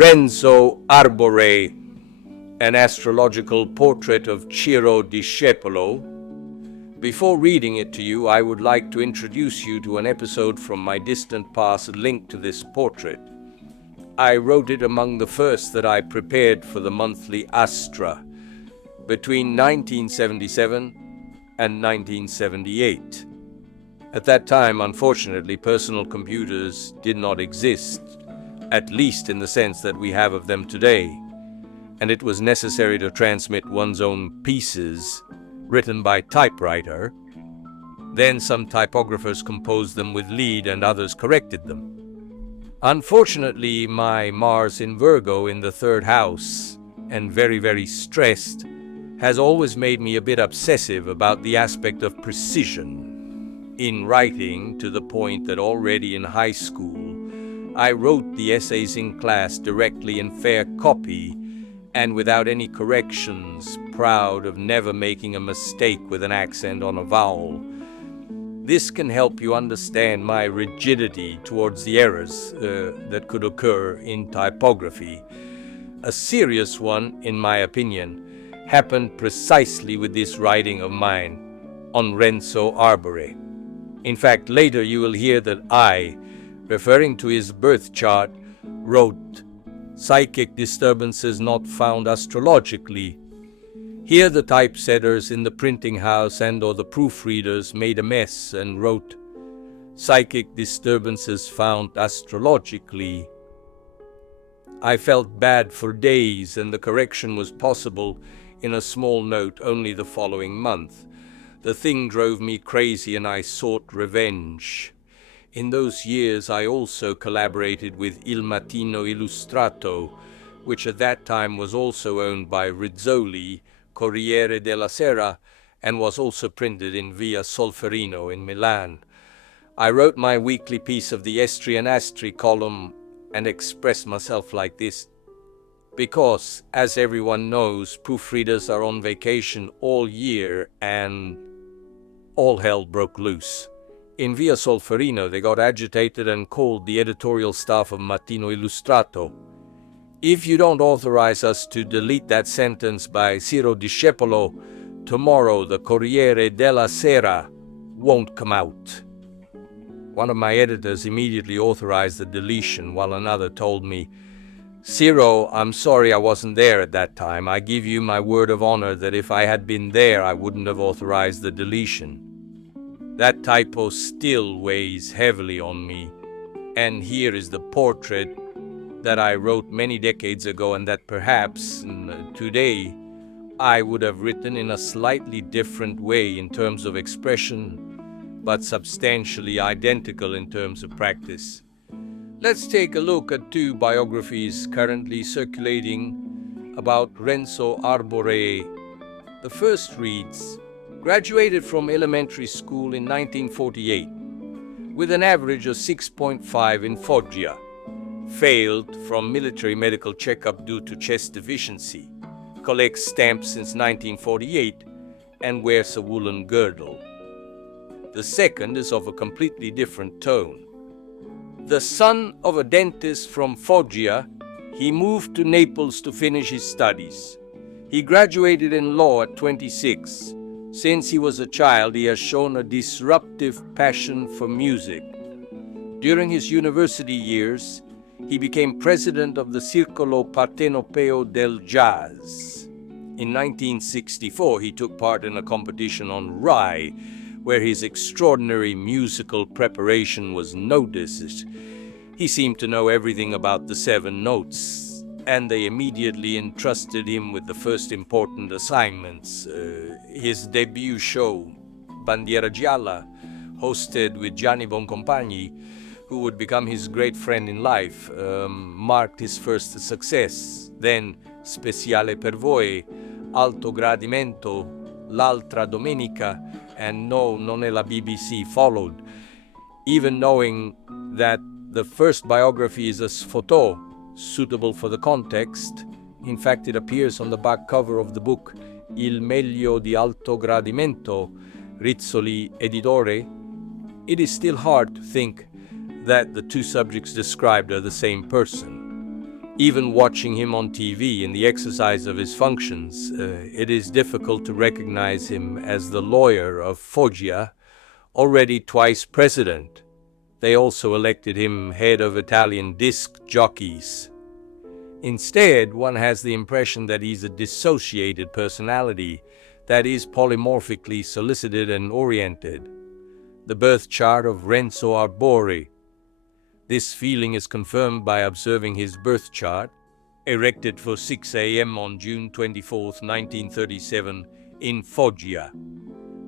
Renzo Arbore, an astrological portrait of Ciro Discepolo. Before reading it to you, I would like to introduce you to an episode from my distant past linked to this portrait. I wrote it among the first that I prepared for the monthly Astra between 1977 and 1978. At that time, unfortunately, personal computers did not exist, at least in the sense that we have of them today, and it was necessary to transmit one's own pieces written by typewriter. Then some typographers composed them with lead and others corrected them. Unfortunately, my Mars in Virgo in the third house, and very stressed, has always made me a bit obsessive about the aspect of precision in writing, to the point that already in high school I wrote the essays in class directly in fair copy and without any corrections, proud of never making a mistake with an accent on a vowel. This can help you understand my rigidity towards the errors that could occur in typography. A serious one, in my opinion, happened precisely with this writing of mine on Renzo Arbore. In fact, later you will hear that I, referring to his birth chart, wrote, "Psychic disturbances not found astrologically." Here the typesetters in the printing house and/or the proofreaders made a mess and wrote, "Psychic disturbances found astrologically." I felt bad for days, and the correction was possible in a small note only the following month. The thing drove me crazy and I sought revenge. In those years I also collaborated with Il Mattino Illustrato, which at that time was also owned by Rizzoli, Corriere della Sera, and was also printed in Via Solferino in Milan. I wrote my weekly piece of the Estri and Astri column and expressed myself like this, because, as everyone knows, proofreaders are on vacation all year and all hell broke loose. In Via Solferino, they got agitated and called the editorial staff of Mattino Illustrato. "If you don't authorize us to delete that sentence by Ciro Discepolo, tomorrow the Corriere della Sera won't come out." One of my editors immediately authorized the deletion, while another told me, "Ciro, I'm sorry I wasn't there at that time. I give you my word of honor that if I had been there, I wouldn't have authorized the deletion." That typo still weighs heavily on me, and here is the portrait that I wrote many decades ago and that perhaps today I would have written in a slightly different way in terms of expression, but substantially identical in terms of practice. Let's take a look at two biographies currently circulating about Renzo Arbore. The first reads, "Graduated from elementary school in 1948, with an average of 6.5 in Foggia. Failed from military medical checkup due to chest deficiency. Collects stamps since 1948 and wears a woolen girdle." The second is of a completely different tone. The son of a dentist from Foggia, he moved to Naples to finish his studies. He graduated in law at 26. Since he was a child, he has shown a disruptive passion for music. During his university years, he became president of the Circolo Partenopeo del Jazz. In 1964, he took part in a competition on Rai, where his extraordinary musical preparation was noticed. He seemed to know everything about the 7 notes, and they immediately entrusted him with the first important assignments. His debut show, Bandiera Gialla, hosted with Gianni Boncompagni, who would become his great friend in life, marked his first success. Then Speciale per Voi, Alto Gradimento, L'altra Domenica, and No, non è la BBC followed. Even knowing that the first biography is a photo, suitable for the context, in fact it appears on the back cover of the book Il meglio di Alto Gradimento, Rizzoli Editore, it is still hard to think that the two subjects described are the same person. Even watching him on TV in the exercise of his functions, it is difficult to recognize him as the lawyer of Foggia, already twice president. They also elected him head of Italian disc jockeys. Instead, one has the impression that he's a dissociated personality that is polymorphically solicited and oriented. The birth chart of Renzo Arbore. This feeling is confirmed by observing his birth chart, erected for 6 a.m. on June 24, 1937, in Foggia.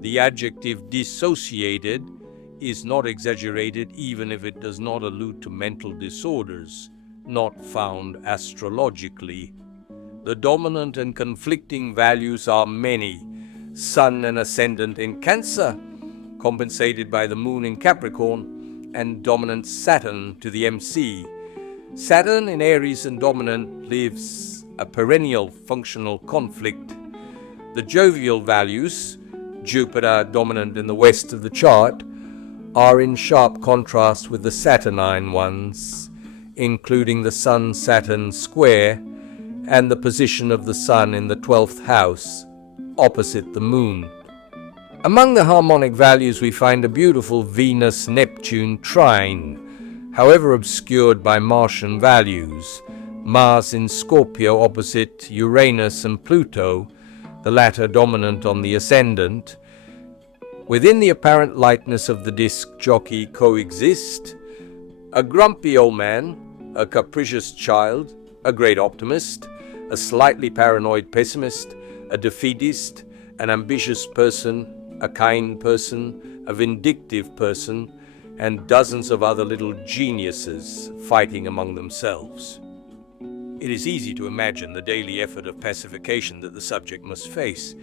The adjective dissociated is not exaggerated even if it does not allude to mental disorders not found astrologically. The dominant and conflicting values are many. Sun and ascendant in Cancer, compensated by the moon in Capricorn, and dominant Saturn to the MC. Saturn in Aries and dominant lives a perennial functional conflict. The jovial values, Jupiter dominant in the west of the chart, are in sharp contrast with the Saturnine ones, including the Sun-Saturn square and the position of the Sun in the 12th house, opposite the Moon. Among the harmonic values we find a beautiful Venus-Neptune trine, however obscured by Martian values. Mars in Scorpio opposite Uranus and Pluto, the latter dominant on the ascendant. Within the apparent lightness of the disc jockey coexist a grumpy old man, a capricious child, a great optimist, a slightly paranoid pessimist, a defeatist, an ambitious person, a kind person, a vindictive person, and dozens of other little geniuses fighting among themselves. It is easy to imagine the daily effort of pacification that the subject must face.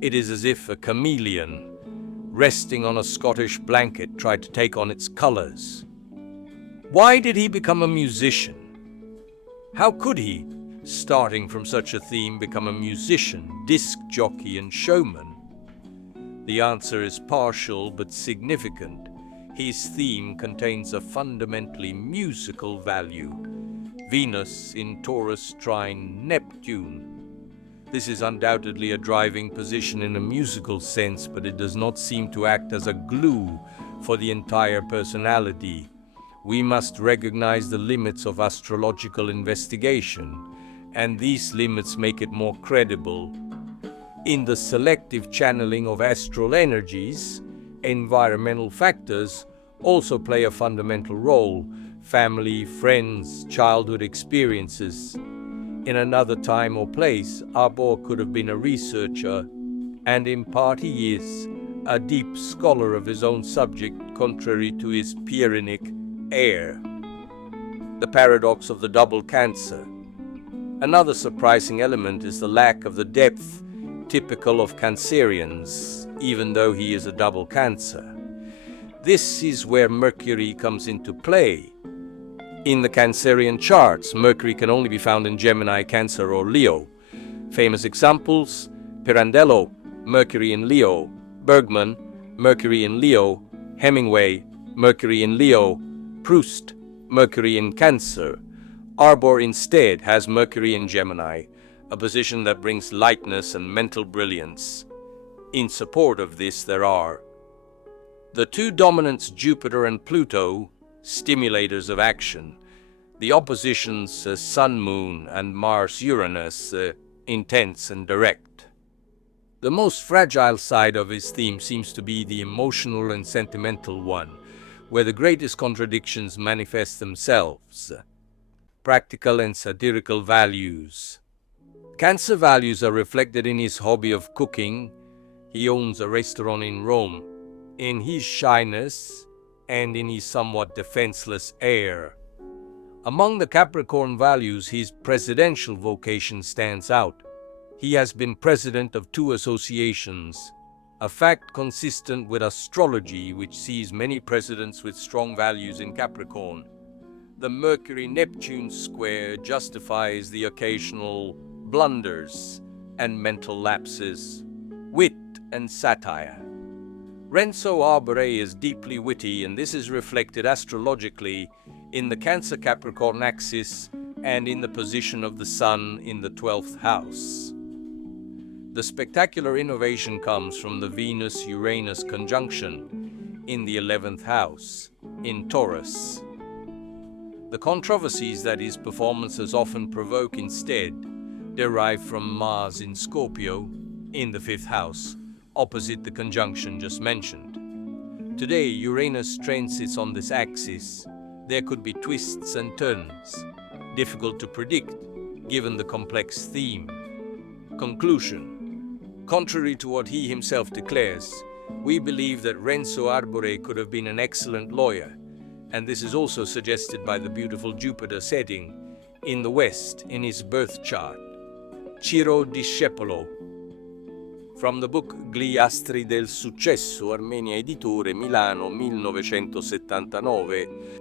It is as if a chameleon, resting on a Scottish blanket, tried to take on its colors. Why did he become a musician? How could he, starting from such a theme, become a musician, disc jockey, and showman? The answer is partial but significant. His theme contains a fundamentally musical value. Venus in Taurus trine Neptune. This is undoubtedly a driving position in a musical sense, but it does not seem to act as a glue for the entire personality. We must recognize the limits of astrological investigation, and these limits make it more credible. In the selective channeling of astral energies, environmental factors also play a fundamental role. Family, friends, childhood experiences. In another time or place, Arbore could have been a researcher, and in part he is, a deep scholar of his own subject, contrary to his Pyrrhonic air. The paradox of the double Cancer. Another surprising element is the lack of the depth typical of Cancerians, even though he is a double Cancer. This is where Mercury comes into play. In the Cancerian charts, Mercury can only be found in Gemini, Cancer, or Leo. Famous examples: Pirandello, Mercury in Leo; Bergman, Mercury in Leo; Hemingway, Mercury in Leo; Proust, Mercury in Cancer. Arbore instead has Mercury in Gemini, a position that brings lightness and mental brilliance. In support of this there are the two dominants Jupiter and Pluto, stimulators of action. The oppositions Sun-Moon and Mars-Uranus, intense and direct. The most fragile side of his theme seems to be the emotional and sentimental one, where the greatest contradictions manifest themselves. Practical and satirical values. Cancer values are reflected in his hobby of cooking. He owns a restaurant in Rome. In his shyness, and in his somewhat defenseless air. Among the Capricorn values, his presidential vocation stands out. He has been president of 2 associations, a fact consistent with astrology, which sees many presidents with strong values in Capricorn. The Mercury-Neptune square justifies the occasional blunders and mental lapses, wit and satire. Renzo Arbore is deeply witty, and this is reflected astrologically in the Cancer-Capricorn axis and in the position of the Sun in the 12th house. The spectacular innovation comes from the Venus-Uranus conjunction in the 11th house, in Taurus. The controversies that his performances often provoke instead derive from Mars in Scorpio, in the 5th house, opposite the conjunction just mentioned. Today, Uranus transits on this axis. There could be twists and turns, difficult to predict, given the complex theme. Conclusion. Contrary to what he himself declares, we believe that Renzo Arbore could have been an excellent lawyer, and this is also suggested by the beautiful Jupiter setting in the west in his birth chart. Ciro Discepolo. From the book Gli astri del successo, Armenia Editore, Milano 1979.